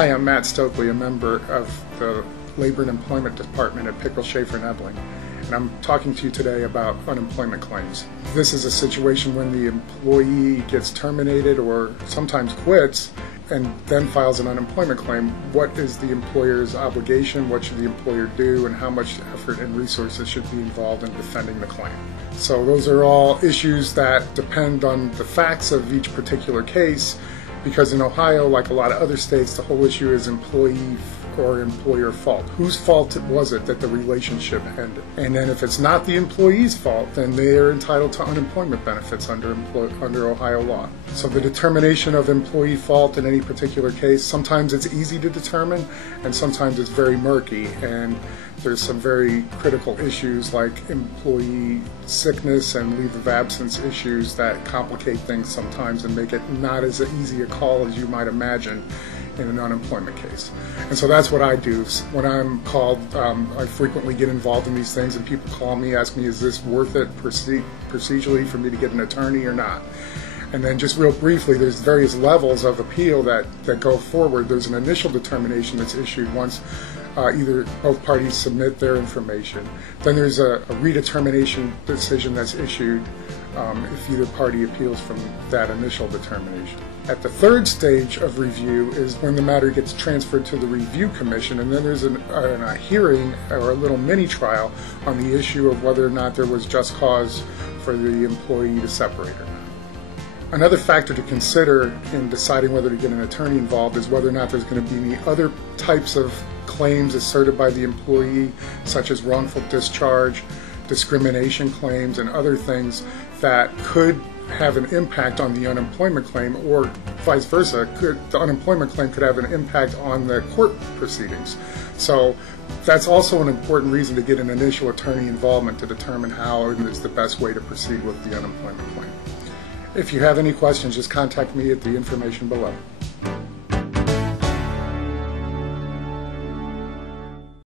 Hi, I'm Matt Stokely, a member of the Labor and Employment Department at Pickle, Schaefer, and Ebling, and I'm talking to you today about unemployment claims. This is a situation when the employee gets terminated or sometimes quits and then files an unemployment claim. What is the employer's obligation? What should the employer do? And how much effort and resources should be involved in defending the claim? So those are all issues that depend on the facts of each particular case, because in Ohio, like a lot of other states, the whole issue is employee or employer fault. Whose fault was it that the relationship ended? And then if it's not the employee's fault, then they are entitled to unemployment benefits under Ohio law. So the determination of employee fault in any particular case, sometimes it's easy to determine and sometimes it's very murky, and there's some very critical issues like employee sickness and leave of absence issues that complicate things sometimes and make it not as easy a call as you might imagine in an unemployment case. And so that's what I do. When I'm called, I frequently get involved in these things, and people call me, ask me, is this worth it procedurally for me to get an attorney or not? And then just real briefly, there's various levels of appeal that go forward. There's an initial determination that's issued once either both parties submit their information. Then there's a redetermination decision that's issued if either party appeals from that initial determination. At the third stage of review is when the matter gets transferred to the review commission, and then there's a hearing or a little mini trial on the issue of whether or not there was just cause for the employee to separate or not. Another factor to consider in deciding whether to get an attorney involved is whether or not there's going to be any other types of claims asserted by the employee, such as wrongful discharge, discrimination claims, and other things that could have an impact on the unemployment claim, or vice versa. The unemployment claim could have an impact on the court proceedings. So that's also an important reason to get an initial attorney involvement to determine how is the best way to proceed with the unemployment claim. If you have any questions, just contact me at the information below.